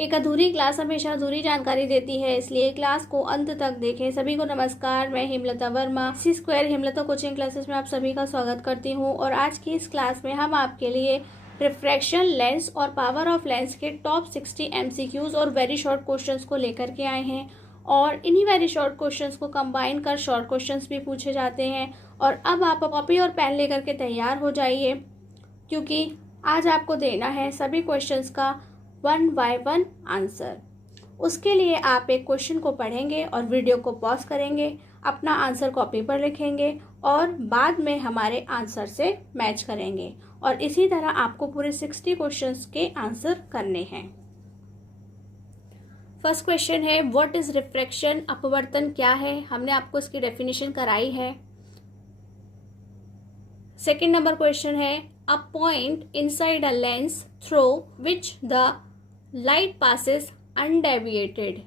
एक अधूरी क्लास हमेशा अधूरी जानकारी देती है, इसलिए क्लास को अंत तक देखें। सभी को नमस्कार, मैं हेमलता वर्मा सी स्क्वायर हेमलता कोचिंग क्लासेस में आप सभी का स्वागत करती हूं। और आज की इस क्लास में हम आपके लिए रिफ्रैक्शन, लेंस और पावर ऑफ लेंस के टॉप 60 MCQs और वेरी शॉर्ट क्वेश्चंस को लेकर के आए हैं। और इन्हीं वेरी शॉर्ट क्वेश्चंस को कंबाइन कर शॉर्ट क्वेश्चंस भी पूछे जाते हैं। और अब आप कॉपी और पेन लेकर के तैयार हो जाइए, क्योंकि आज आपको देना है सभी क्वेश्चंस का 1 by 1 आंसर। उसके लिए आप एक क्वेश्चन को पढ़ेंगे और वीडियो को पॉज करेंगे, अपना आंसर कॉपी पर लिखेंगे और बाद में हमारे आंसर से मैच करेंगे। और इसी तरह आपको पूरे 60 क्वेश्चंस के आंसर करने हैं। फर्स्ट क्वेश्चन है, व्हाट इज रिफ्रैक्शन? अपवर्तन क्या है? हमने आपको इसकी डेफिनेशन कराई है। सेकेंड नंबर क्वेश्चन है, a point inside a lens through which the light passes undeviated.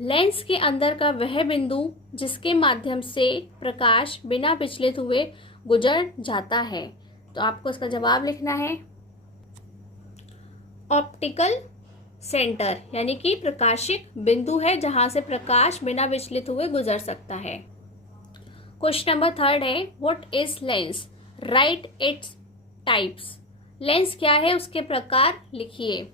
Lens के अंदर का वह बिंदु जिसके माध्यम से प्रकाश बिना विचलित हुए गुजर जाता है। तो आपको इसका जवाब लिखना है ऑप्टिकल सेंटर, यानी कि प्रकाशिक बिंदु है जहां से प्रकाश बिना विचलित हुए गुजर सकता है। क्वेश्चन नंबर थर्ड है, what is lens? Right its types. Lens क्या है, उसके प्रकार लिखिए।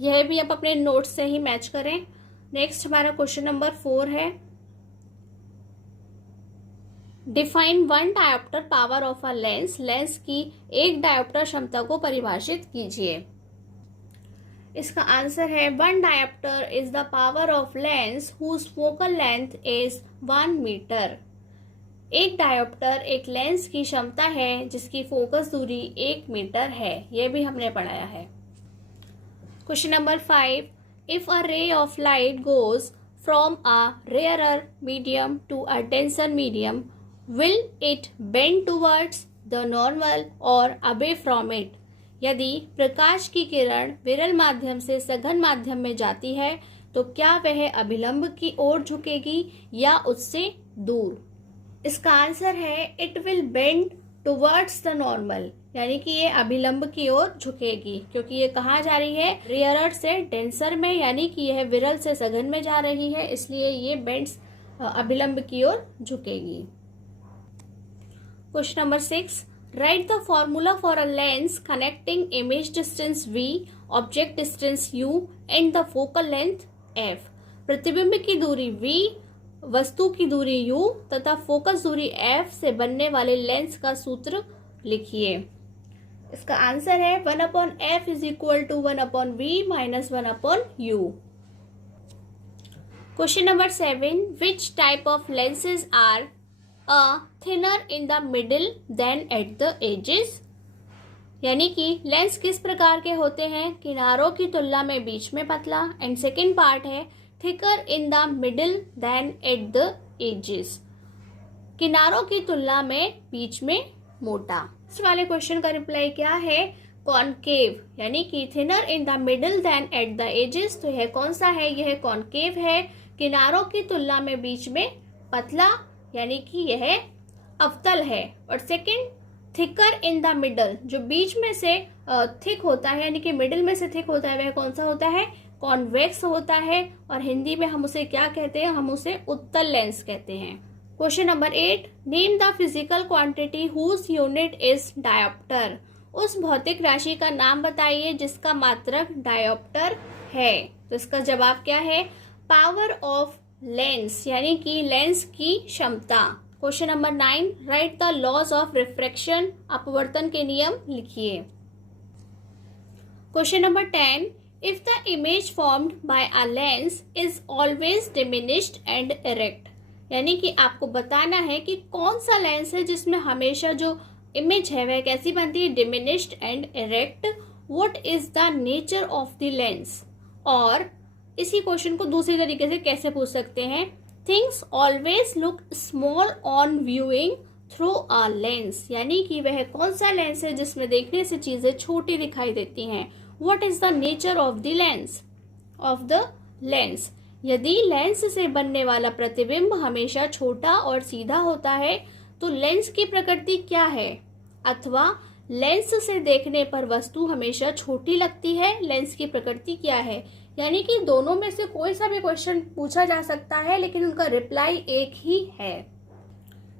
यह भी आप अपने नोट्स से ही मैच करें। नेक्स्ट हमारा क्वेश्चन नंबर 4 है, define 1 dioptre power of a lens. Lens की एक डायोप्टर क्षमता को परिभाषित कीजिए। इसका आंसर है 1 dioptre is the power of lens whose focal length is 1 metre. एक डायोप्टर एक लेंस की क्षमता है जिसकी फोकस दूरी 1 मीटर है। यह भी हमने पढ़ाया है। Question number 5, if a ray of light goes from a rarer medium to a denser medium, will it bend towards the normal और अवे फ्रॉम इट? यदि प्रकाश की किरण विरल माध्यम से सघन माध्यम में जाती है तो क्या वह अभिलंब की ओर झुकेगी या उससे दूर? इसका आंसर है it will bend towards the normal, यानी कि ये अभिलंब की ओर झुकेगी, क्योंकि ये कहाँ जा रही है? रेयरर से डेंसर में, यानी कि यह विरल से सघन में जा रही है, इसलिए ये बेंड्स अभिलंब की ओर झुकेगी। Question number 6, write the formula for a lens connecting image distance v, object distance u and the focal length f। प्रतिबिंब की दूरी v, वस्तु की दूरी u तथा फोकस दूरी f से बनने वाले लेंस का सूत्र लिखिए। इसका आंसर है 1/f is equal to 1/v minus 1/u। Question number 7, which type of lenses are thinner in the middle than at the edges? यानी कि लेंस किस प्रकार के होते हैं? किनारों की तुलना में बीच में पतला। एंड सेकेंड पार्ट है thicker in the middle than at the edges, किनारों की तुलना में बीच में मोटा। इस वाले क्वेश्चन का रिप्लाई क्या है? कॉनकेव, यानी कि thinner in the middle than at the edges. तो यह कौन सा है? यह कॉनकेव है, किनारों की तुलना में बीच में पतला, यानी कि यह अवतल है। और second thicker in the middle, जो बीच में से थिक होता है, यानी कि मिडिल में से थिक होता है, वह कौन सा होता है? कॉन्वेक्स होता है। और हिंदी में हम उसे क्या कहते हैं? हम उसे उत्तल लेंस कहते हैं। Question number 8, name the physical quantity whose unit is dioptre. उस भौतिक राशि का नाम बताइए जिसका मात्रक डायोप्टर है। तो इसका जवाब क्या है? पावर ऑफ लेंस, यानी कि लेंस की क्षमता। Question number 9, write the laws of refraction. अपवर्तन के नियम लिखिए। Question number 10, if the image formed by a lens is always diminished and erect, यानी कि आपको बताना है कि कौन सा लेंस है जिसमें हमेशा जो इमेज है वह कैसी बनती है? Diminished and erect. What is the nature of the lens? और इसी क्वेश्चन को दूसरी तरीके से कैसे पूछ सकते हैं? Things always look small on viewing through a lens, यानी कि वह कौन सा लेंस है जिसमें देखने से चीजें छोटी दिखाई देती हैं। What is the nature of the lens? Of the lens, यदि लेंस से बनने वाला प्रतिबिंब हमेशा छोटा और सीधा होता है तो लेंस की प्रकृति क्या है? अथवा लेंस से देखने पर वस्तु हमेशा छोटी लगती है, लेंस की प्रकृति क्या है। यानी कि दोनों में से कोई सा भी क्वेश्चन पूछा जा सकता है लेकिन उनका रिप्लाई एक ही है।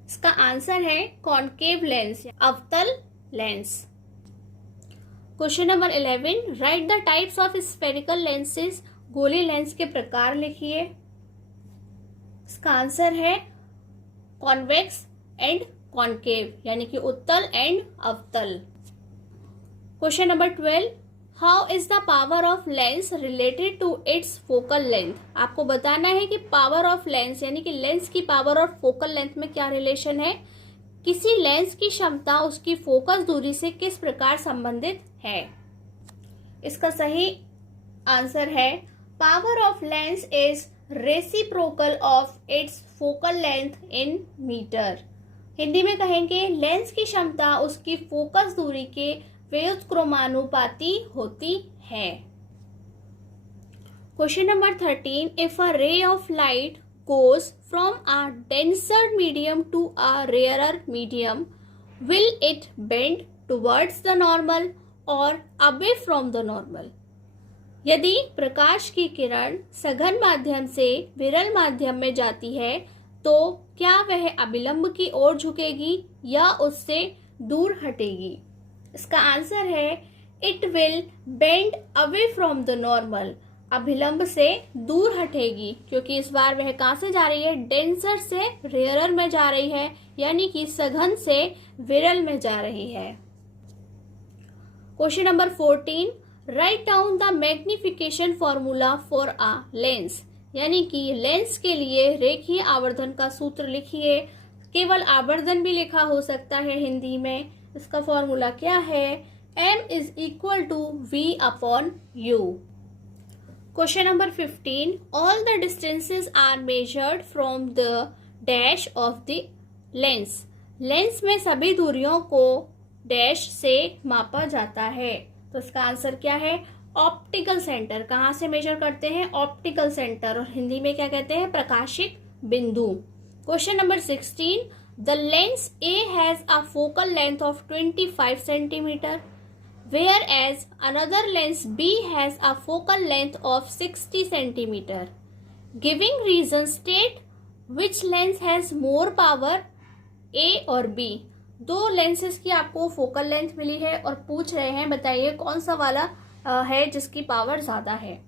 इसका आंसर है कॉनकेव लेंस, अवतल lens. Question number 11, right the types of spherical lenses. गोली लेंस के प्रकार लिखिए। इसका आंसर है कॉन्वेक्स एंड कॉनकेव, यानी कि उत्तल एंड अवतल। Question number 12, how is the power of lens related to its focal length. आपको बताना है कि पावर ऑफ लेंस यानी कि लेंस की पावर और फोकल लेंथ में क्या रिलेशन है। किसी लेंस की क्षमता उसकी फोकस दूरी से किस प्रकार संबंधित है। इसका सही आंसर है power of lens is reciprocal of its focal length in metre. Hindi में कहेंगे लेंस की क्षमता उसकी फोकस दूरी के व्युत्क्रमानुपाती होती है। Question number 13, if a ray of light goes from a denser medium to a rarer medium, will it bend towards the normal or away from the normal? यदि प्रकाश की किरण सघन माध्यम से विरल माध्यम में जाती है तो क्या वह अभिलंब की ओर झुकेगी या उससे दूर हटेगी। इसका आंसर है it will bend away from the normal, अभिलंब से दूर हटेगी, क्योंकि इस बार वह कहां से जा रही है, डेंसर से रेयरर में जा रही है, यानी कि सघन से विरल में जा रही है। Question number 14, write down the magnification formula for a lens, यानी कि लेंस के लिए रेखीय आवर्धन का सूत्र लिखिए। केवल आवर्धन भी लिखा हो सकता है हिंदी में। इसका फॉर्मूला क्या है, m is equal to v upon u। Question number 15, all the distances are measured from the dash of the lens. Lens में सभी दूरियों को डैश से मापा जाता है। तो इसका आंसर क्या है, ऑप्टिकल सेंटर। कहाँ से मेजर करते हैं, ऑप्टिकल सेंटर, और हिंदी में क्या कहते हैं, प्रकाशिक बिंदु। Question number 16, the lens A has a focal length of 25 centimetre, whereas another lens B has a focal length of 60 centimeter. Giving reason state which lens has more power, A और B। दो lenses की आपको focal length मिली है और पूछ रहे हैं बताइए कौन सा वाला है जिसकी पावर ज्यादा है।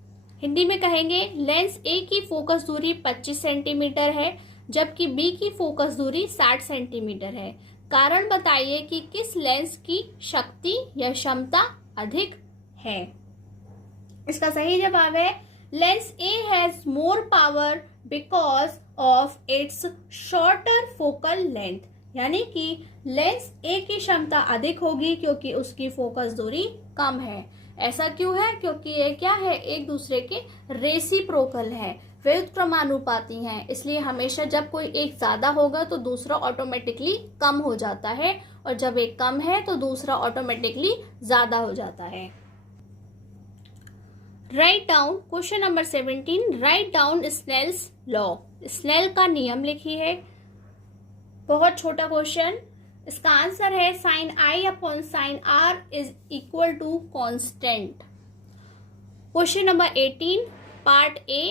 हिंदी में कहेंगे लेंस A की फोकस दूरी 25 सेंटीमीटर है जबकि B की फोकस दूरी 60 सेंटीमीटर है। कारण बताइए कि किस लेंस की शक्ति या क्षमता अधिक है। इसका सही जवाब है lens A has more power because of its shorter focal length, यानी कि लेंस A की क्षमता अधिक होगी क्योंकि उसकी फोकस दूरी कम है। ऐसा क्यों है, क्योंकि ये क्या है, एक दूसरे के रेसिप्रोकल है, व्युत्क्रमानुपाती हैं। इसलिए हमेशा जब कोई एक ज्यादा होगा तो दूसरा ऑटोमेटिकली कम हो जाता है, और जब एक कम है तो दूसरा ऑटोमेटिकली ज्यादा हो जाता है। Write down, question number 17, write down Snell's law. Snell का नियम लिखिए। बहुत छोटा क्वेश्चन। इसका आंसर है sine I upon sine R is equal to constant. Question number 18, part A,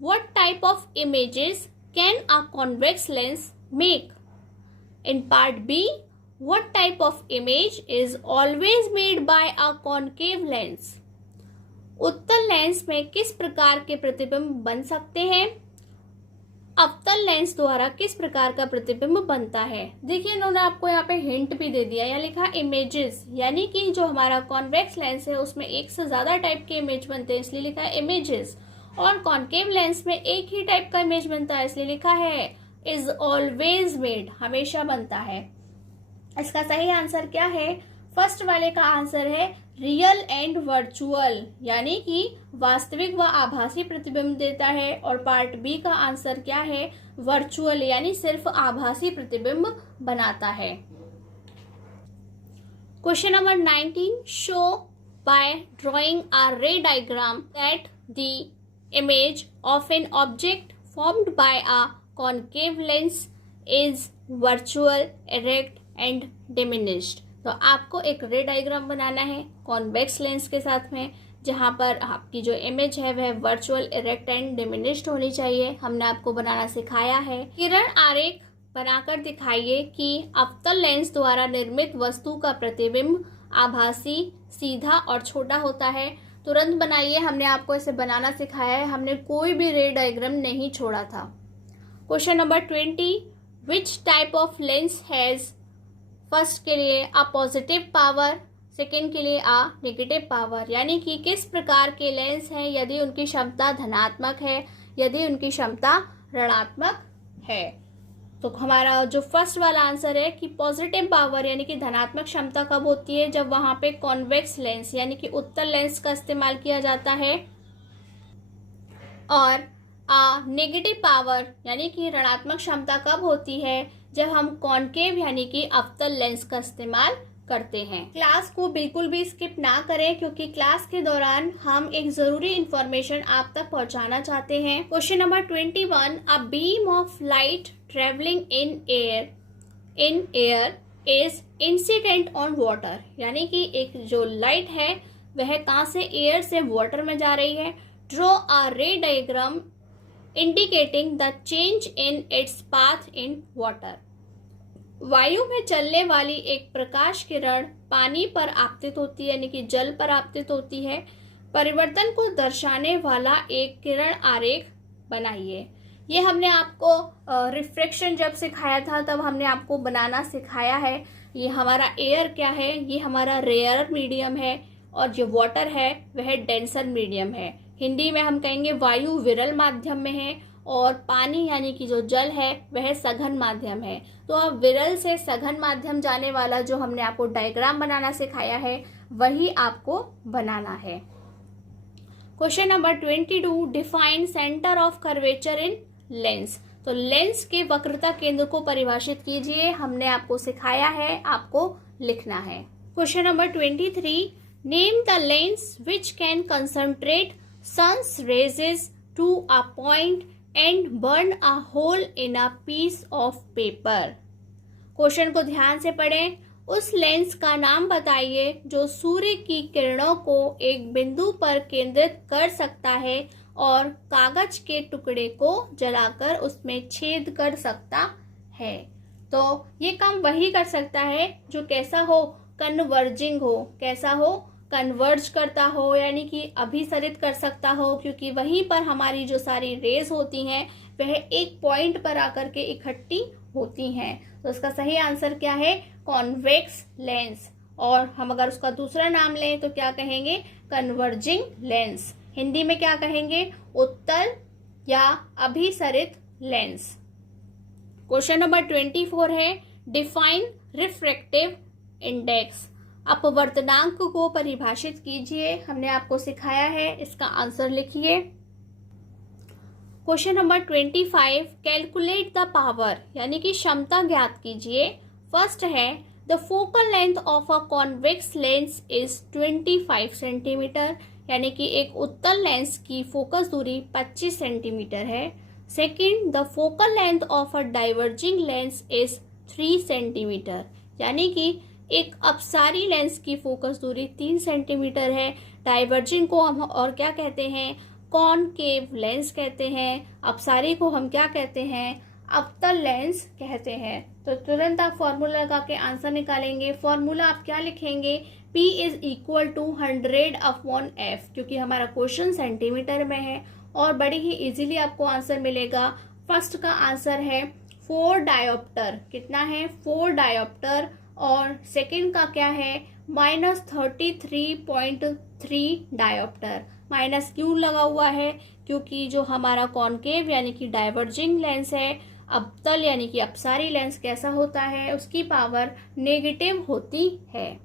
what type of images can a convex lens make? In part B, what type of image is always made by a concave lens? उत्तल lens में किस प्रकार के प्रतिबिंब बन सकते हैं? अवतल लेंस द्वारा किस प्रकार का प्रतिबिंब बनता है? देखिए इन्होंने आपको यहाँ पे हिंट भी दे दिया, यहाँ लिखा इमेजेस, यानी कि जो हमारा कॉन्वेक्स लेंस है उसमें एक से ज्यादा टाइप के इमेज बनते हैं, इसलिए लिखा है इमेजेस। और कॉनकेव लेंस में एक ही टाइप का इमेज बनता है, इसलिए लिखा है इज ऑलवेज मेड, हमेशा बनता है। इसका सही आंसर क्या है? फर्स्ट वाले का आंसर है रियल एंड वर्चुअल, यानी कि वास्तविक व आभासी प्रतिबिंब देता है। और पार्ट बी का आंसर क्या है? वर्चुअल, यानी सिर्फ आभासी प्रतिबिंब बनाता है। Question number 19, show by drawing a रे diagram that the image of an object formed by a concave lens is virtual, erect and diminished। तो तो आपको एक रे डायग्राम बनाना है कॉन्वेक्स लेंस के साथ में, जहाँ पर आपकी जो इमेज है वह वर्चुअल, इरेक्ट एंड डिमिनिश्ड होनी चाहिए। हमने आपको बनाना सिखाया है। किरण आरेख बनाकर दिखाइए कि अवतल लेंस द्वारा निर्मित वस्तु का प्रतिबिंब आभासी, सीधा और छोटा होता है। तुरंत बनाइए, हमने आपको इसे बनाना सिखाया है, हमने कोई भी रे डायग्राम नहीं छोड़ा था। Question number 20, which type of lens has, first के लिए अ पॉजिटिव पावर, सेकेंड के लिए अ नेगेटिव पावर, यानी कि किस प्रकार के लेंस हैं यदि उनकी क्षमता धनात्मक है, यदि उनकी क्षमता ऋणात्मक है। तो हमारा जो फर्स्ट वाला आंसर है कि पॉजिटिव पावर यानी कि धनात्मक क्षमता कब होती है, जब वहां पे कॉन्वेक्स लेंस यानी कि उत्तल लेंस का इस्तेमाल किया जाता है। और नेगेटिव पावर यानी कि ऋणात्मक क्षमता कब होती है, जब हम कॉनकेव यानी कि अवतल लेंस का इस्तेमाल करते हैं। क्लास को बिल्कुल भी स्किप ना करें, क्योंकि क्लास के दौरान हम एक जरूरी इंफॉर्मेशन आप तक पहुंचाना चाहते हैं। Question number 21, a beam of light travelling in air is incident on water, यानी कि एक जो लाइट है वह कहाँ से, एयर से वाटर में जा रही है। ड्रॉ अ रे diagram indicating the change in its path in water. वायु में चलने वाली एक प्रकाश किरण पानी पर आपतित होती है, यानी कि जल पर आपतित होती है। परिवर्तन को दर्शाने वाला एक किरण आरेख बनाइए। ये हमने आपको रिफ्रैक्शन जब सिखाया था तब हमने आपको बनाना सिखाया है। ये हमारा एयर क्या है, ये हमारा रेयर मीडियम है, और जो वाटर है वह डेंसर मीडियम है। हिंदी में हम कहेंगे वायु विरल माध्यम में है, और पानी यानी कि जो जल है वह सघन माध्यम है। तो अब विरल से सघन माध्यम जाने वाला जो हमने आपको डायग्राम बनाना सिखाया है वही आपको बनाना है। Question number 22, define centre of curvature in lens. तो लेंस के वक्रता केंद्र को परिभाषित कीजिए, हमने आपको सिखाया है, आपको लिखना है। Question number 23, name the lens which can concentrate sun's rays to a point and burn a hole in a piece of paper. Question को ध्यान से पढ़ें। उस लेंस का नाम बताइए जो सूर्य की किरणों को एक बिंदु पर केंद्रित कर सकता है और कागज के टुकड़े को जलाकर उसमें छेद कर सकता है। तो ये काम वही कर सकता है जो कैसा हो, कन्वर्जिंग हो, कैसा हो, कन्वर्ज करता हो, यानी कि अभिसरित कर सकता हो, क्योंकि वहीं पर हमारी जो सारी रेज होती हैं वह एक पॉइंट पर आकर के इकट्ठी होती हैं। तो इसका सही आंसर क्या है, कॉन्वेक्स लेंस। और हम अगर उसका दूसरा नाम लें तो क्या कहेंगे, कन्वर्जिंग लेंस। हिंदी में क्या कहेंगे, उत्तल या अभिसरित लेंस। क्वेश्चन नंबर 24 है, डिफाइन रिफ्रैक्टिव इंडेक्स। अपवर्तनांक को परिभाषित कीजिए, हमने आपको सिखाया है, इसका आंसर लिखिए। Question number 25, calculate the power यानी कि क्षमता ज्ञात कीजिए। फर्स्ट है, the focal length of a convex lens is 25 centimetre, यानी कि एक उत्तल लेंस की फोकस दूरी 25 सेंटीमीटर है। Second, the focal length of a diverging lens is 3 centimetre, यानी कि एक अपसारी लेंस की फोकस दूरी 3 सेंटीमीटर है। डाइवर्जिंग को हम और क्या कहते हैं, कॉनकेव लेंस कहते हैं। अपसारी को हम क्या कहते हैं, अवतल लेंस कहते हैं। तो तुरंत आप फॉर्मूला लगा के आंसर निकालेंगे। फॉर्मूला आप क्या लिखेंगे, P is equal to 100/F, क्योंकि हमारा क्वेश्चन सेंटीमीटर में है और बड़ी ही इजीली आपको आंसर मिलेगा। फर्स्ट का आंसर है 4 डायोप्टर, कितना है 4 डायोप्टर। और सेकंड का क्या है, -33.3 डायोप्टर। माइनस क्यों लगा हुआ है, क्योंकि जो हमारा कॉनकेव यानी कि डाइवर्जिंग लेंस है, अवतल यानी कि अपसारी लेंस कैसा होता है, उसकी पावर नेगेटिव होती है।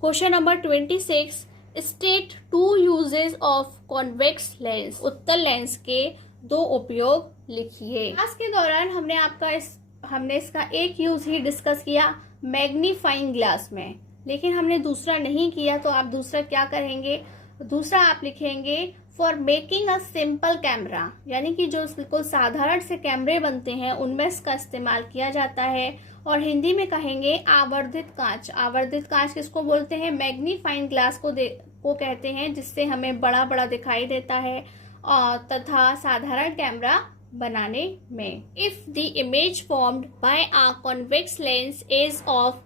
Question number 26, state 2 uses of convex lens. उत्तल लेंस के 2 उपयोग लिखिए। क्लास के दौरान हमने इसका एक यूज ही डिस्कस किया मैग्नीफाइंग ग्लास में, लेकिन हमने दूसरा नहीं किया। तो आप दूसरा क्या करेंगे, दूसरा आप लिखेंगे for making a simple camera, यानी कि जो बिल्कुल साधारण से कैमरे बनते हैं उनमें इसका इस्तेमाल किया जाता है। और हिंदी में कहेंगे आवर्धित कांच। आवर्धित कांच किसको बोलते हैं? मैग्नीफाइंग ग्लास को कहते हैं, जिससे हमें बड़ा बड़ा दिखाई देता है और तथा साधारण कैमरा बनाने में। If the image formed by a convex lens is of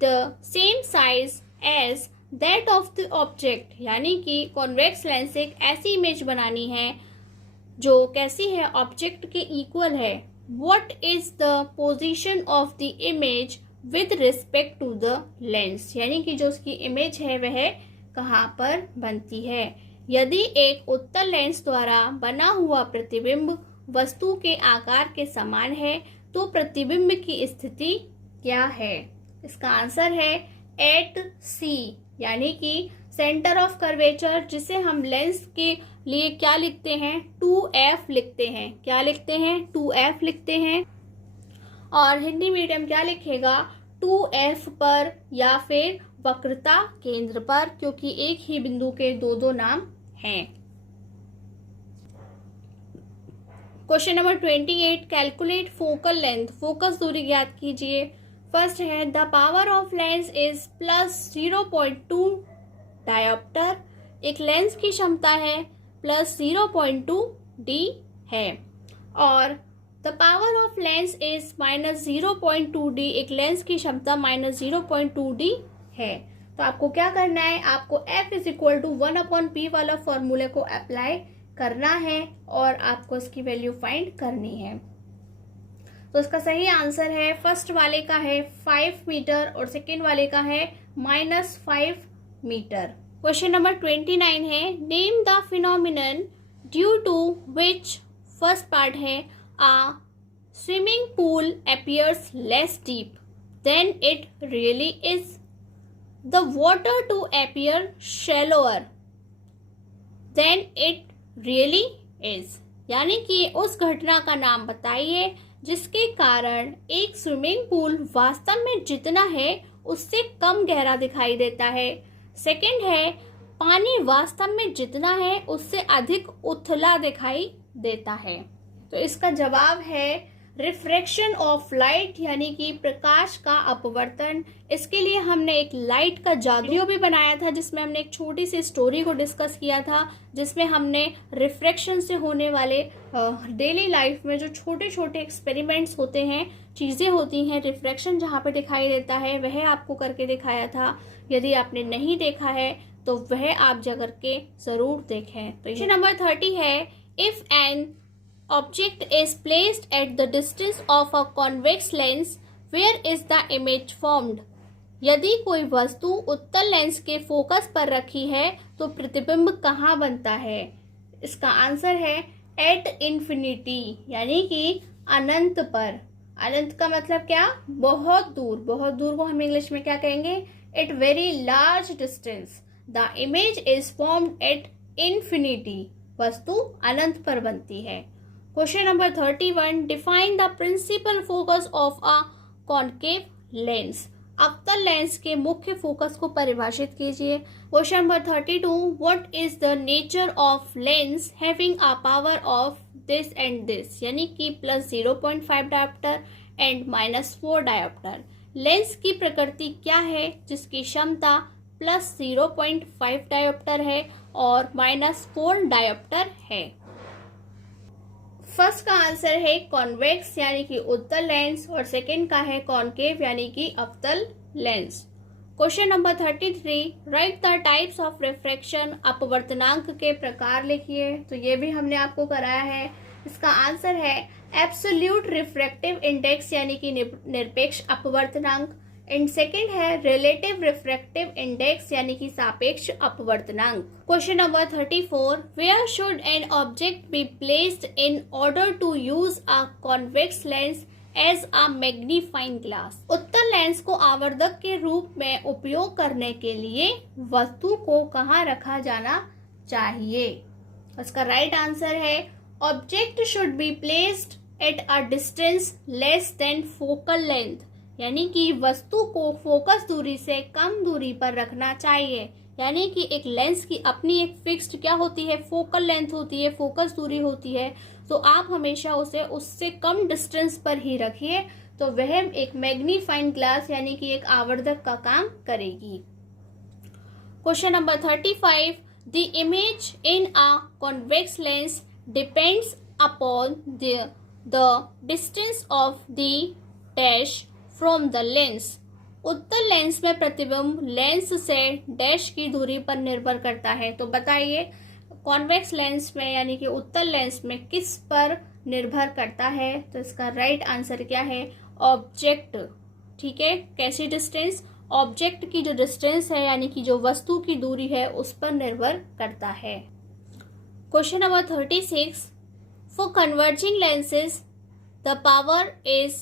the same size as that of the object, यानी कि कॉन्वेक्स लेंस एक ऐसी इमेज बनानी है जो कैसी है? ऑब्जेक्ट के इक्वल है। What is the position of the image with respect to the lens, यानी कि जो उसकी इमेज है वह कहाँ पर बनती है। यदि एक उत्तल लेंस द्वारा बना हुआ प्रतिबिंब वस्तु के आकार के समान है तो प्रतिबिंब की स्थिति क्या है? इसका आंसर है एट सी, यानी कि सेंटर ऑफ कर्वेचर, जिसे हम लेंस के लिए क्या लिखते हैं? 2F लिखते हैं। क्या लिखते हैं? 2F लिखते हैं। और हिंदी मीडियम क्या लिखेगा? 2F पर या फिर वक्रता केंद्र पर, क्योंकि एक ही बिंदु के दो दो नाम हैं। Question number 28, calculate focal length. Focus दूरी ज्ञात कीजिए। फर्स्ट है the power of lens is +0.2 dioptre. एक लेंस की क्षमता है +0.2 d है। और the power of lens is -0.2 d, एक लेंस की क्षमता -0.2 d है। तो आपको क्या करना है? आपको F = 1/p वाला फॉर्मूले को अप्लाई करना है और आपको इसकी वैल्यू फाइंड करनी है। तो इसका सही आंसर है, फर्स्ट वाले का है 5 मीटर और सेकेंड वाले का है -5 मीटर। क्वेश्चन नंबर 29 है name the phenomenon due to which, first part है a swimming pool appears less deep than it really is, the water to appear shallower than it really is, यानी कि उस घटना का नाम बताइए जिसके कारण एक स्विमिंग पूल वास्तव में जितना है उससे कम गहरा दिखाई देता है। सेकंड है पानी वास्तव में जितना है उससे अधिक उथला दिखाई देता है। तो इसका जवाब है रिफ्रैक्शन ऑफ लाइट, यानी कि प्रकाश का अपवर्तन। इसके लिए हमने एक लाइट का जादू भी बनाया था, जिसमें हमने एक छोटी सी स्टोरी को डिस्कस किया था, जिसमें हमने रिफ्रैक्शन से होने वाले डेली लाइफ में जो छोटे छोटे एक्सपेरिमेंट्स होते हैं, चीज़ें होती हैं, रिफ्रैक्शन जहाँ पे दिखाई देता है वह आपको करके दिखाया था। यदि आपने नहीं देखा है तो वह आप जा करके ज़रूर देखें। तो क्वेश्चन नंबर 30 है if an object is placed at the distance of a convex lens, where is the image formed? यदि कोई वस्तु उत्तल लेंस के फोकस पर रखी है तो प्रतिबिंब कहाँ बनता है? इसका आंसर है एट इन्फिनिटी, यानी कि अनंत पर। अनंत का मतलब क्या? बहुत दूर। बहुत दूर को हम इंग्लिश में क्या कहेंगे? At very large distance the image is formed at infinity, वस्तु अनंत पर बनती है। Question number 31 define the principal focus of a concave lens. अवतल लेंस के मुख्य फोकस को परिभाषित कीजिए। Question number 32 what is the nature of lens having a power of this and this, यानी कि +0.5 डायोप्टर एंड -4 डायोप्टर। लेंस की प्रकृति क्या है जिसकी क्षमता +0.5 डायोप्टर है और -4 डायोप्टर है? फर्स्ट का आंसर है कॉन्वेक्स, यानी कि उत्तल लेंस, और सेकंड का है कॉन्केव, यानी कि अवतल lens. Question number 33 right the types of refraction. अपवर्तनांक के प्रकार लिखिए। तो ये भी हमने आपको कराया है। इसका आंसर है एब्सोल्यूट रिफ्रैक्टिव इंडेक्स, यानी कि निरपेक्ष अपवर्तनांक। एंड सेकेंड है रिलेटिव रिफ्रैक्टिव इंडेक्स, यानी कि सापेक्ष अपवर्तनांक। Question number 34 where should an object be placed in order to use a convex lens as a magnifying glass. उत्तल लेंस को आवर्धक के रूप में उपयोग करने के लिए वस्तु को कहाँ रखा जाना चाहिए? इसका राइट आंसर है object should be placed at a distance less than focal length, यानी कि वस्तु को फोकस दूरी से कम दूरी पर रखना चाहिए। यानी कि एक लेंस की अपनी एक फिक्स्ड क्या होती है? फोकल लेंथ होती है, फोकस दूरी होती है। तो आप हमेशा उसे उससे कम डिस्टेंस पर ही रखिए तो वह एक मैग्नीफाइंग ग्लास यानी कि एक आवर्धक का काम करेगी। Question number 35, the image in a convex lens depends upon the distance of the dash from the lens. उत्तल लेंस में प्रतिबिंब लेंस से डैश की दूरी पर निर्भर करता है। तो बताइए कॉन्वेक्स लेंस में यानी कि उत्तल लेंस में किस पर निर्भर करता है? तो इसका राइट आंसर क्या है? ऑब्जेक्ट। ठीक है, कैसी डिस्टेंस? ऑब्जेक्ट की जो डिस्टेंस है यानी कि जो वस्तु की दूरी है उस पर निर्भर करता है। Question number 36, for converging lenses the power is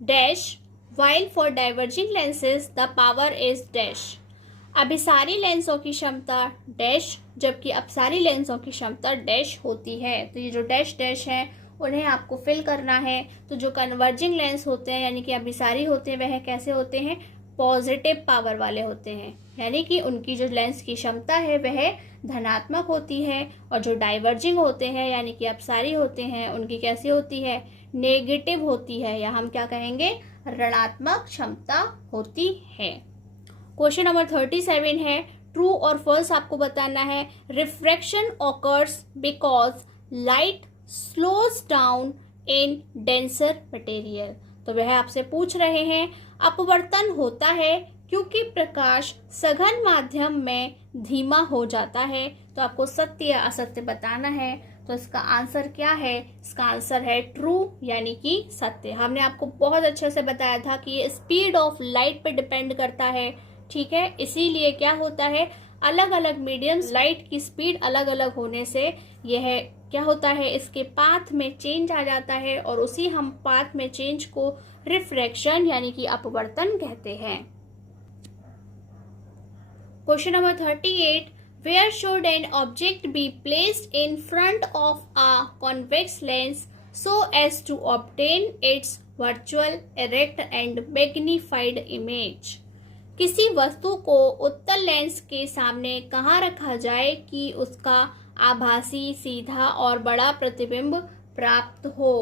dash while for diverging lenses the power is dash। अभिसारी लेंसों की क्षमता डैश जबकि अपसारी लेंसों की क्षमता डैश होती है। तो ये जो डैश डैश है उन्हें आपको फिल करना है। तो जो कन्वर्जिंग लेंस होते हैं यानी कि अभिसारी होते हैं वह कैसे होते हैं? पॉजिटिव पावर वाले होते हैं, यानी कि उनकी जो लेंस की क्षमता है वह धनात्मक होती है। और जो डाइवर्जिंग होते हैं यानी कि अपसारी होते हैं उनकी कैसी होती है? नेगेटिव होती है, या हम क्या कहेंगे? ऋणात्मक क्षमता होती है। क्वेश्चन नंबर 37 है, ट्रू और फॉल्स आपको बताना है। Refraction occurs because light slows down in denser material. तो वह आपसे पूछ रहे हैं अपवर्तन होता है क्योंकि प्रकाश सघन माध्यम में धीमा हो जाता है। तो आपको सत्य या असत्य बताना है। तो इसका आंसर क्या है? इसका आंसर है ट्रू यानी कि सत्य। हमने आपको बहुत अच्छे से बताया था कि ये स्पीड ऑफ लाइट पे डिपेंड करता है। ठीक है, इसीलिए क्या होता है, अलग अलग मीडियम्स लाइट की स्पीड अलग अलग होने से यह क्या होता है, इसके पाथ में चेंज आ जाता है और उसी हम पाथ में चेंज को रिफ्रैक्शन यानी कि अपवर्तन कहते हैं। Question number 38, where should an object be placed in front of a convex lens so as to obtain its virtual, erect and magnified image? किसी वस्तु को उत्तल लेंस के सामने कहाँ रखा जाए कि उसका आभासी, सीधा और बड़ा प्रतिबिंब प्राप्त हो?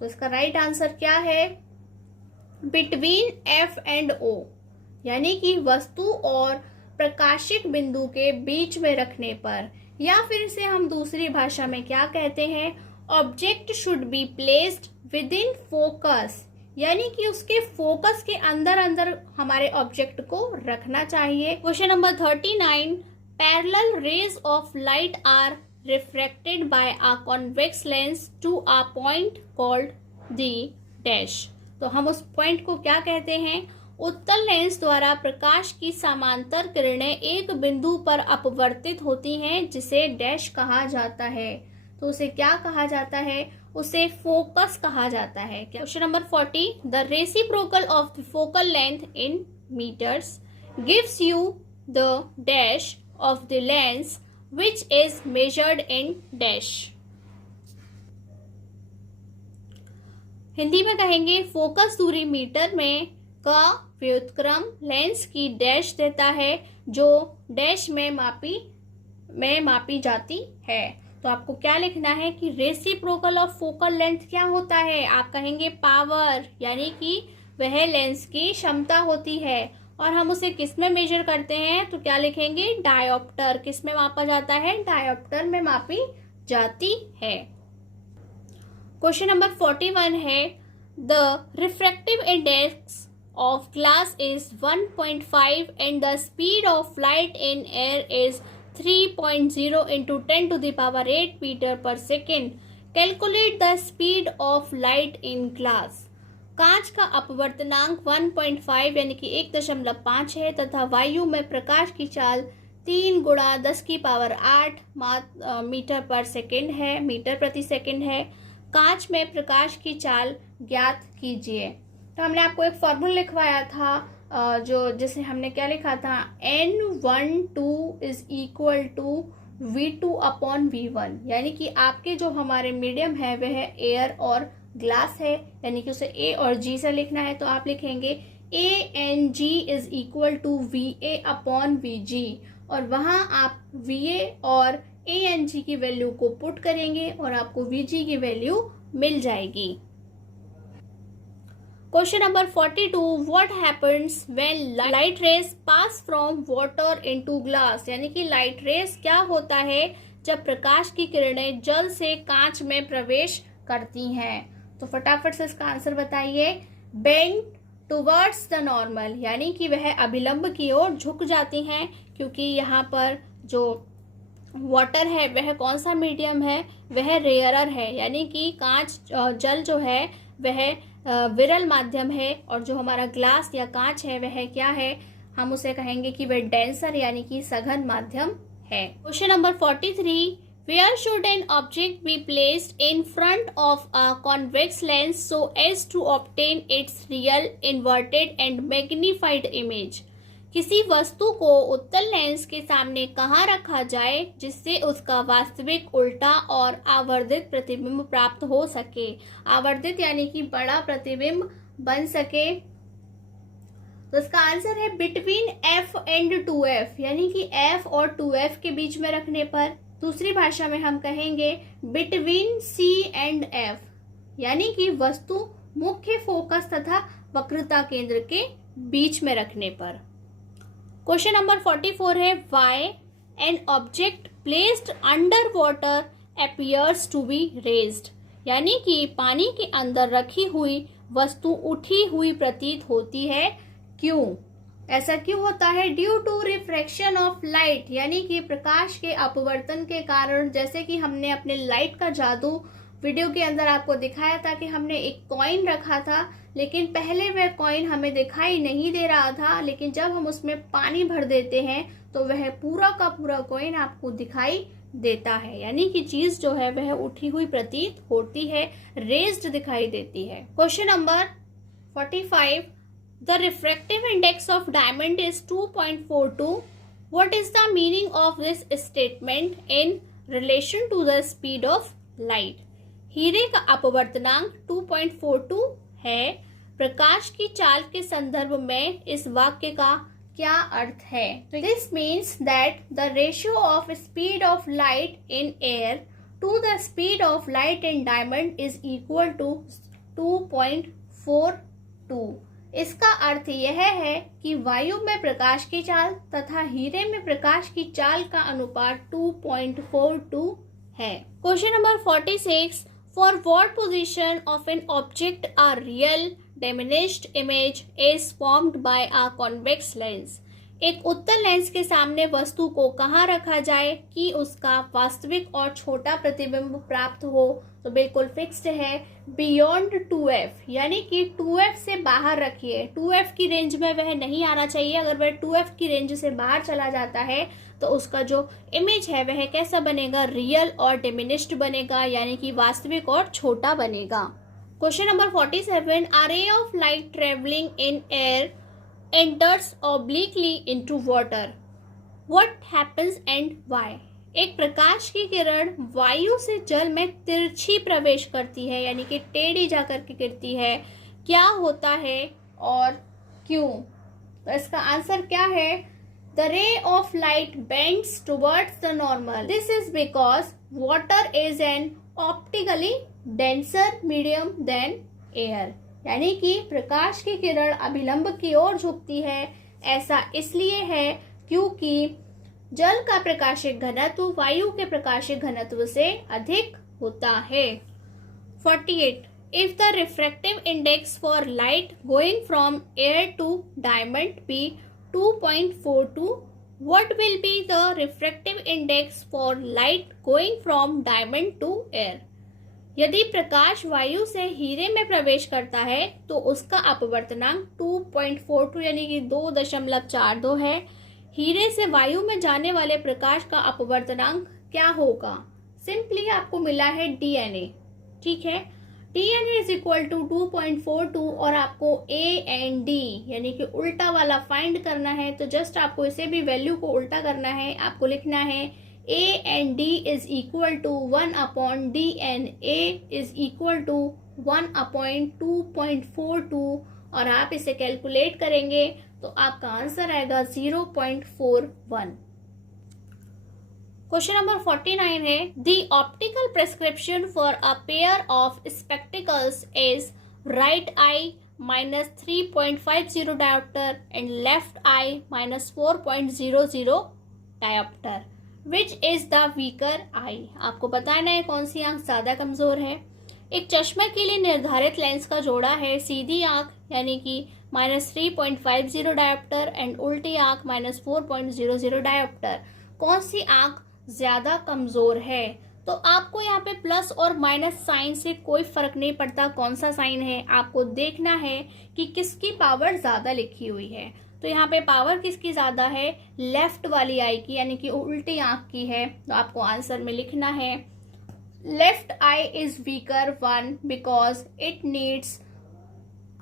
तो इसका राइट आंसर क्या है? बिटवीन F एंड O, यानी कि वस्तु और प्रकाशिक बिंदु के बीच में रखने पर, या फिर इसे हम दूसरी भाषा में क्या कहते हैं? Object should be placed with in focus, यानी कि उसके फोकस के अंदर अंदर हमारे ऑब्जेक्ट को रखना चाहिए। Question number 39, parallel rays of light are refracted by a convex lens to a point called the dash. तो हम उस पॉइंट को क्या कहते हैं? उत्तल लेंस द्वारा प्रकाश की समांतर किरणें एक बिंदु पर अपवर्तित होती हैं जिसे डैश कहा जाता है। तो उसे क्या कहा जाता है? उसे फोकस कहा जाता है। Question number 40, the reciprocal of the focal length in metres gives you the dash of the lens which is measured in dash. Hindi में कहेंगे फोकस दूरी मीटर में का व्युत्क्रम लेंस की डैश देता है जो डैश में मापी जाती है। तो आपको क्या लिखना है कि रेसिप्रोकल ऑफ फोकल लेंथ क्या होता है? आप कहेंगे पावर, यानी कि वह लेंस की क्षमता होती है। और हम उसे किस में मेजर करते हैं? तो क्या लिखेंगे? डायोप्टर। किस में मापा जाता है? डायोप्टर में मापी जाती है। क्वेश्चन नंबर 41 है, the refractive index of glass is 1.5 and the speed of light in air is 3.0 into 10 to the power 8 meter per second. Calculate the speed of light in glass. कांच का अपवर्तनांक 1.5 यानी कि 1.5 है तथा वायु में प्रकाश की चाल 3 गुणा 10 की पावर 8 मीटर पर सेकेंड है, मीटर प्रति सेकेंड है। कांच में प्रकाश की चाल ज्ञात कीजिए। तो हमने आपको एक फॉर्मूला लिखवाया था जिसे हमने क्या लिखा था? N12 is equal to V2 upon V1, यानी कि आपके जो हमारे मीडियम है वह एयर और ग्लास है, यानी कि उसे A और G से लिखना है। तो आप लिखेंगे ANG is equal to VA upon VG, और वहां आप VA और ANG की वैल्यू को पुट करेंगे और आपको VG की वैल्यू मिल जाएगी। Question number 42, what happens when light rays pass from water into glass, यानी कि लाइट रेज क्या होता है जब प्रकाश की किरणें जल से कांच में प्रवेश करती हैं। तो फटाफट से इसका आंसर बताइए। बेंड टुवर्ड्स द नॉर्मल, यानी कि वह अभिलंब की ओर झुक जाती हैं, क्योंकि यहाँ पर जो वाटर है वह कौन सा मीडियम है, वह रेयरर है, यानी कि कांच जल जो है वह विरल माध्यम है, और जो हमारा ग्लास या कांच है वह क्या है, हम उसे कहेंगे कि वह डेंसर यानी कि सघन माध्यम है। Question number 43, where should an object be placed in front of a convex lens so as to obtain its real inverted and magnified image. किसी वस्तु को उत्तल लेंस के सामने कहाँ रखा जाए जिससे उसका वास्तविक उल्टा और आवर्धित प्रतिबिंब प्राप्त हो सके। आवर्धित यानी कि बड़ा प्रतिबिंब बन सके। तो इसका आंसर है बिटवीन f एंड 2f, यानी कि f और 2f के बीच में रखने पर। दूसरी भाषा में हम कहेंगे बिटवीन c एंड f, यानी कि वस्तु मुख्य फोकस तथा वक्रता केंद्र के बीच में रखने पर। क्वेश्चन नंबर 44 है, why an object placed under water appears to be raised, यानी कि पानी के अंदर रखी हुई वस्तु उठी हुई प्रतीत होती है, क्यों? ऐसा क्यों होता है? Due to refraction of light, यानी कि प्रकाश के अपवर्तन के कारण। जैसे कि हमने अपने लाइट का जादू वीडियो के अंदर आपको दिखाया था कि हमने एक कॉइन रखा था, लेकिन पहले वह कॉइन हमें दिखाई नहीं दे रहा था, लेकिन जब हम उसमें पानी भर देते हैं तो वह पूरा का पूरा कॉइन आपको दिखाई देता है, यानी कि चीज जो है वह उठी हुई प्रतीत होती है, रेज्ड दिखाई देती है। Question number 45, the refractive index of diamond is 2.42। What is the meaning of this statement in relation to the speed of light? हीरे का अपवर्तनांक 2.42 है। प्रकाश की चाल के संदर्भ में इस वाक्य का क्या अर्थ है? This means that the ratio of speed of light in air to the speed of light in diamond is equal to 2.42। इसका अर्थ यह है कि वायु में प्रकाश की चाल तथा हीरे में प्रकाश की चाल का अनुपात 2.42 है। Question number 46, for what position of an object a real diminished image is formed by a convex lens? एक उत्तल लेंस के सामने वस्तु को कहाँ रखा जाए कि उसका वास्तविक और छोटा प्रतिबिंब प्राप्त हो? तो बिल्कुल फिक्स्ड है, बियॉन्ड 2f, यानी कि 2f से बाहर रखिए। 2f की रेंज में वह नहीं आना चाहिए। अगर वह 2f की रेंज से बाहर चला जाता है तो उसका जो इमेज है वह कैसा बनेगा? रियल और डिमिनिश्ड बनेगा, यानी कि वास्तविक और छोटा बनेगा। Question number 47, a ray of light travelling in air enters obliquely into water, what happens and why? एक प्रकाश की किरण वायु से जल में तिरछी प्रवेश करती है, यानी कि टेढ़ी जाकर के गिरती है, क्या होता है और क्यों? तो इसका आंसर क्या है? The ray of light bends towards the normal. This is because water is an optically denser medium than air. यानी कि प्रकाश की किरण अभिलंब की ओर झुकती है। ऐसा इसलिए है क्योंकि जल का प्रकाशिक घनत्व वायु के प्रकाशिक घनत्व से अधिक होता है। 48. If the refractive index for light going from air to diamond be 2.42, what will be the refractive index for light going from diamond to air? यदि प्रकाश वायु से हीरे में प्रवेश करता है तो उसका अपवर्तनांक 2.42 यानी कि 2.42 है। हीरे से वायु में जाने वाले प्रकाश का अपवर्तनांक क्या होगा? सिंपली आपको मिला है DNA, ठीक है। DNA इज इक्वल टू 2.42 और आपको A एंड D यानी कि उल्टा वाला फाइंड करना है, तो जस्ट आपको इसे भी वैल्यू को उल्टा करना है। आपको लिखना है A and D is equal to 1/D and A is equal to 1/2.42 और आप इसे कैलकुलेट करेंगे तो आपका आंसर आएगा 0.41। क्वेश्चन नंबर 49 है, the optical prescription for a pair of spectacles is right I -3.50 diopter and left eye -4.00 diopter. Which is the weaker eye? आपको बताना है कौन सी आंख ज़्यादा कमज़ोर है। एक चश्मे के लिए निर्धारित लेंस का जोड़ा है सीधी आंख यानी कि -3.50 डायोप्टर एंड उल्टी आंख -4.00 डायोप्टर। कौन सी आंख ज़्यादा कमज़ोर है? तो आपको यहाँ पे प्लस और माइनस साइन से कोई फर्क नहीं पड़ता कौन सा साइन है, आपको देखना है कि किसकी पावर ज़्यादा लिखी हुई है। तो यहाँ पे पावर किसकी ज़्यादा है? लेफ्ट वाली आई की यानी कि उल्टी आंख की है। तो आपको आंसर में लिखना है left I is weaker one because it needs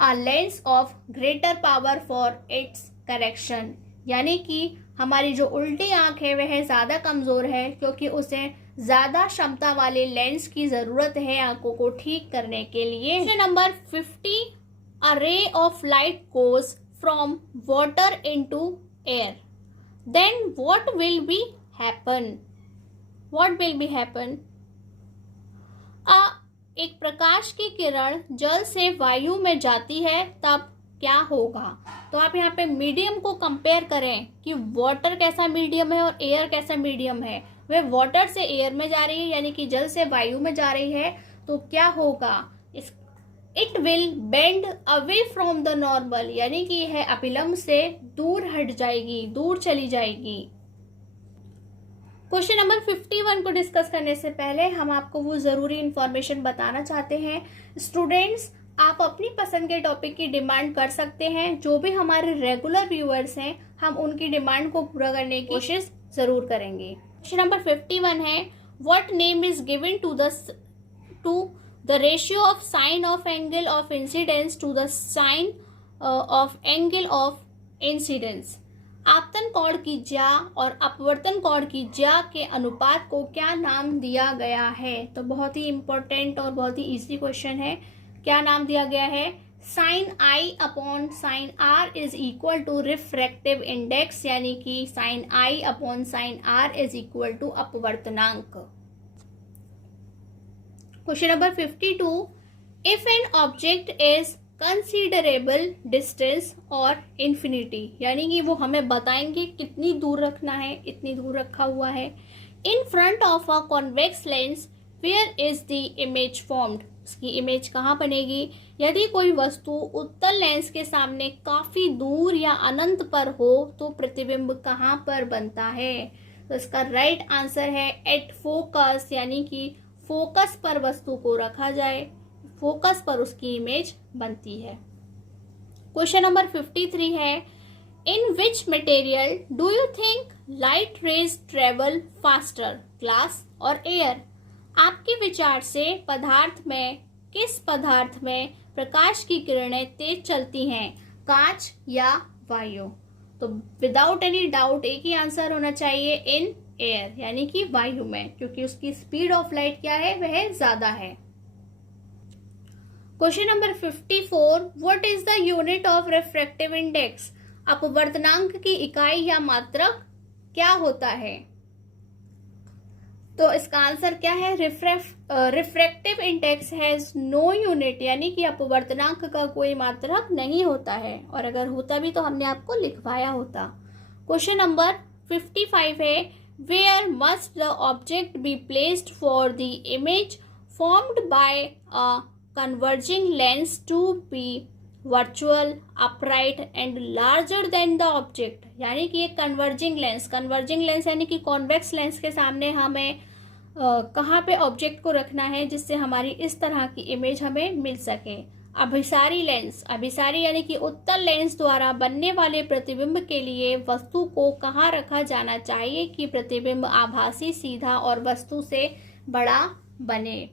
a lens of greater power for its correction. यानी कि हमारी जो उल्टी आंख है वह ज़्यादा कमज़ोर है क्योंकि उसे ज़्यादा क्षमता वाले लेंस की ज़रूरत है आंखों को ठीक करने के लिए। Question number 50, a ray of light goes from water into air, then what will be happen? What will be happen? एक प्रकाश की किरण जल से वायु में जाती है तब क्या होगा? तो आप यहाँ पे मीडियम को कंपेयर करें कि वाटर कैसा मीडियम है और एयर कैसा मीडियम है। वह वाटर से एयर में जा रही है यानी कि जल से वायु में जा रही है, तो क्या होगा? It will bend away from the normal, यानी कि यह अभिलंब से दूर हट जाएगी, दूर चली जाएगी। क्वेश्चन नंबर 51 को डिस्कस करने से पहले हम आपको वो ज़रूरी इंफॉर्मेशन बताना चाहते हैं। स्टूडेंट्स, आप अपनी पसंद के टॉपिक की डिमांड कर सकते हैं। जो भी हमारे रेगुलर व्यूअर्स हैं, हम उनकी डिमांड को पूरा करने की कोशिश ज़रूर करेंगे। क्वेश्चन नंबर 51 है, what name is given to the ratio of sine of angle of incidence to the sine of angle of incidence. आपतन कोण की ज्या और अपवर्तन कोण की ज्या के अनुपात को क्या नाम दिया गया है? तो बहुत ही इंपॉर्टेंट और बहुत ही इजी क्वेश्चन है। क्या नाम दिया गया है? Sine i upon sine r is equal to refractive index, यानी कि sine i upon sine r is equal to अपवर्तनांक। Question number 52, if an object is considerable distance और इन्फिनिटी, यानी कि वो हमें बताएंगे कितनी दूर रखना है, इतनी दूर रखा हुआ है। In front of a convex lens where is the image formed, उसकी इमेज कहाँ बनेगी? यदि कोई वस्तु उत्तल लेंस के सामने काफी दूर या अनंत पर हो तो प्रतिबिंब कहाँ पर बनता है? तो इसका राइट आंसर है एट फोकस, यानी कि फोकस पर वस्तु को रखा जाए, फोकस पर उसकी इमेज बनती है। क्वेश्चन नंबर 53 है, in which material do you think light rays travel faster, glass और एयर? आपके विचार से पदार्थ में, किस पदार्थ में प्रकाश की किरणें तेज चलती हैं, कांच या वायु? तो विदाउट एनी डाउट एक ही आंसर होना चाहिए, इन एयर, यानी कि वायु में, क्योंकि उसकी स्पीड ऑफ लाइट क्या है? वह ज्यादा है। Question number 54, what is the unit of refractive index? अपवर्तनांक की इकाई या मात्रक क्या होता है? तो इसका आंसर क्या है? Refractive index has no unit, यानी कि अपवर्तनांक का कोई मात्रक नहीं होता है, और अगर होता भी तो हमने आपको लिखवाया होता। क्वेश्चन नंबर 55 है, where must the object be placed for the image formed by a converging lens to be virtual, upright and larger than the object, यानी कि एक converging lens यानी कि convex lens के सामने हमें कहाँ पे ऑब्जेक्ट को रखना है जिससे हमारी इस तरह की इमेज हमें मिल सके। अभिसारी यानी कि उत्तल लेंस द्वारा बनने वाले प्रतिबिंब के लिए वस्तु को कहाँ रखा जाना चाहिए कि प्रतिबिंब आभासी, सीधा और वस्तु से बड़ा बने?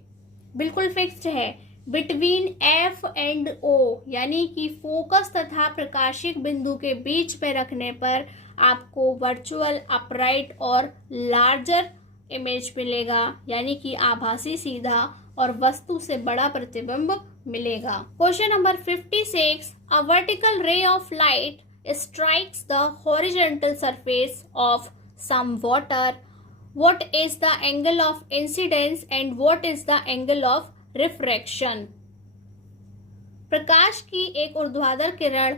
बिल्कुल फिक्स्ड है, बिटवीन एफ एंड ओ, यानी कि फोकस तथा प्रकाशिक बिंदु के बीच में रखने पर आपको वर्चुअल, अपराइट और लार्जर इमेज मिलेगा, यानी कि आभासी, सीधा और वस्तु से बड़ा प्रतिबिंब मिलेगा। Question number 56, a vertical ray of light strikes the horizontal surface of some water, what is the angle of incidence and what is the angle of refraction? प्रकाश की एक ऊर्ध्वाधर किरण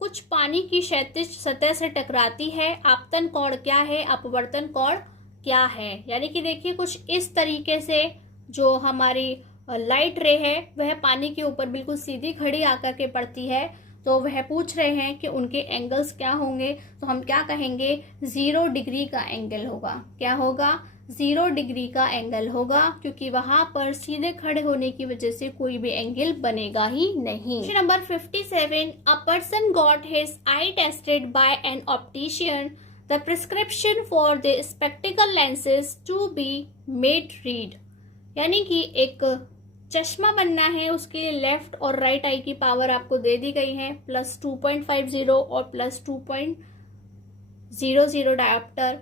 कुछ पानी की क्षैतिज सतह से टकराती है, आपतन कोण क्या है, अपवर्तन कोण क्या है। यानी कि देखिए कुछ इस तरीके से जो हमारी लाइट रे है वह पानी के ऊपर बिल्कुल सीधी खड़ी आकर के पड़ती है, तो वह पूछ रहे हैं कि उनके एंगल्स क्या होंगे। तो हम क्या कहेंगे, 0 डिग्री का एंगल होगा। क्या होगा, 0 डिग्री का एंगल होगा, क्योंकि वहां पर सीधे खड़े होने की वजह से कोई भी एंगल बनेगा ही नहीं। Question number 57, a person got his eye tested by an optician, the prescription for the spectacle lenses to be made read. यानी कि एक चश्मा बनना है, उसके लिए लेफ्ट और राइट आई की पावर आपको दे दी गई है, +2.50 और +2.00 डायोप्टर।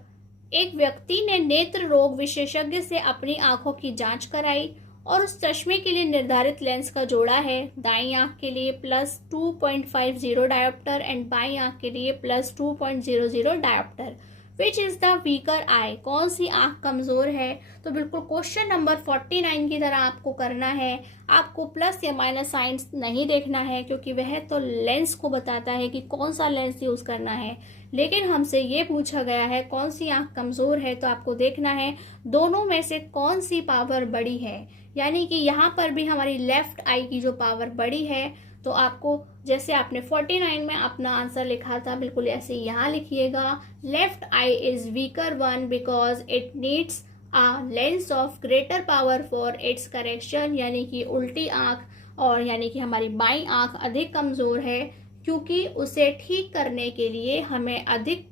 एक व्यक्ति ने नेत्र रोग विशेषज्ञ से अपनी आंखों की जांच कराई और उस चश्मे के लिए निर्धारित लेंस का जोड़ा है। दाईं आंख के लिए +2.50 डायोप्टर एंड बाईं आंख के लिए +2.00 dioptre. Which is the weaker eye, कौन सी आंख कमजोर है। तो बिल्कुल क्वेश्चन नंबर 49 की तरह आपको करना है। आपको प्लस या माइनस साइंस नहीं देखना है, क्योंकि वह तो लेंस को बताता है कि कौन सा लेंस यूज करना है, लेकिन हमसे ये पूछा गया है कौन सी आंख कमजोर है। तो आपको देखना है दोनों में से कौन सी पावर बड़ी है। यानी कि यहाँ पर भी हमारी लेफ्ट आई की जो पावर बड़ी है, तो आपको जैसे आपने 49 में अपना आंसर लिखा था बिल्कुल ऐसे यहाँ लिखिएगा, left I is weaker one because it needs a lens of greater power for its correction. यानी कि उल्टी आंख और यानी कि हमारी बाईं आंख अधिक कमजोर है, क्योंकि उसे ठीक करने के लिए हमें अधिक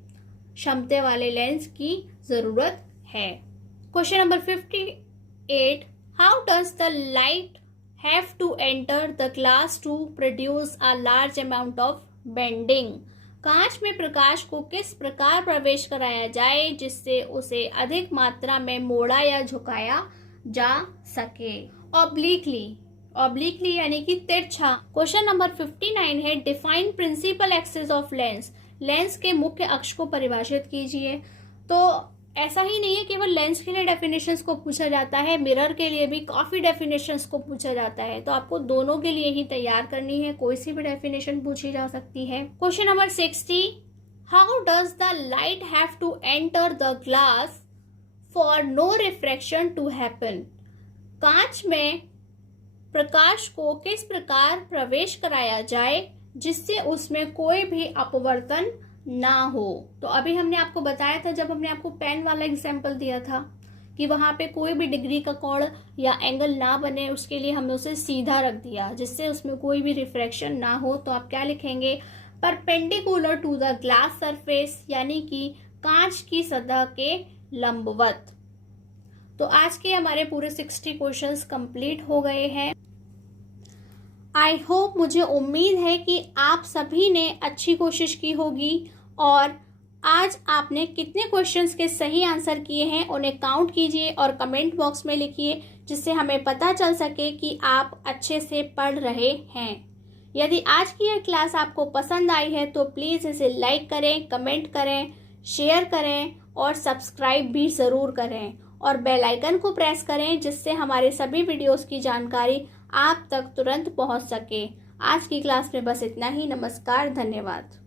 क्षमता वाले लेंस की जरूरत है। Question number 58, how does the light have to enter the glass to produce a large amount of bending। कांच में प्रकाश को किस प्रकार प्रवेश कराया जाए जिससे उसे अधिक मात्रा में मोड़ा या झुकाया जा सके। ऑब्लिकली यानी कि तिरछा। क्वेश्चन नंबर 59 है, define principal axis of lens. Lens के मुख्य अक्ष को परिभाषित कीजिए। तो ऐसा ही नहीं है केवल लेंस के लिए डेफिनेशंस को पूछा जाता है, मिरर के लिए भी काफी डेफिनेशंस को पूछा जाता है। तो आपको दोनों के लिए ही तैयार करनी है, कोई सी भी डेफिनेशन पूछी जा सकती है। Question number 60, how does the light have to enter the glass for no refraction to happen. कांच में प्रकाश को किस प्रकार प्रवेश कराया जाए जिससे उसमें कोई भी अपवर्तन ना हो। तो अभी हमने आपको बताया था जब हमने आपको पेन वाला एग्जाम्पल दिया था कि वहां पे कोई भी डिग्री का कोण या एंगल ना बने, उसके लिए हमने उसे सीधा रख दिया जिससे उसमें कोई भी रिफ्रैक्शन ना हो। तो आप क्या लिखेंगे, perpendicular to the glass surface, यानी कि कांच की सतह के लंबवत। तो आज के हमारे पूरे 60 क्वेश्चंस कंप्लीट हो गए हैं। आई होप, मुझे उम्मीद है कि आप सभी ने अच्छी कोशिश की होगी और आज आपने कितने क्वेश्चंस के सही आंसर किए हैं उन्हें काउंट कीजिए और कमेंट बॉक्स में लिखिए, जिससे हमें पता चल सके कि आप अच्छे से पढ़ रहे हैं। यदि आज की यह क्लास आपको पसंद आई है तो प्लीज़ इसे लाइक करें, कमेंट करें, शेयर करें और सब्सक्राइब भी ज़रूर करें और बेल आइकन को प्रेस करें, जिससे हमारे सभी वीडियोस की जानकारी आप तक तुरंत पहुंच सके। आज की क्लास में बस इतना ही। नमस्कार, धन्यवाद।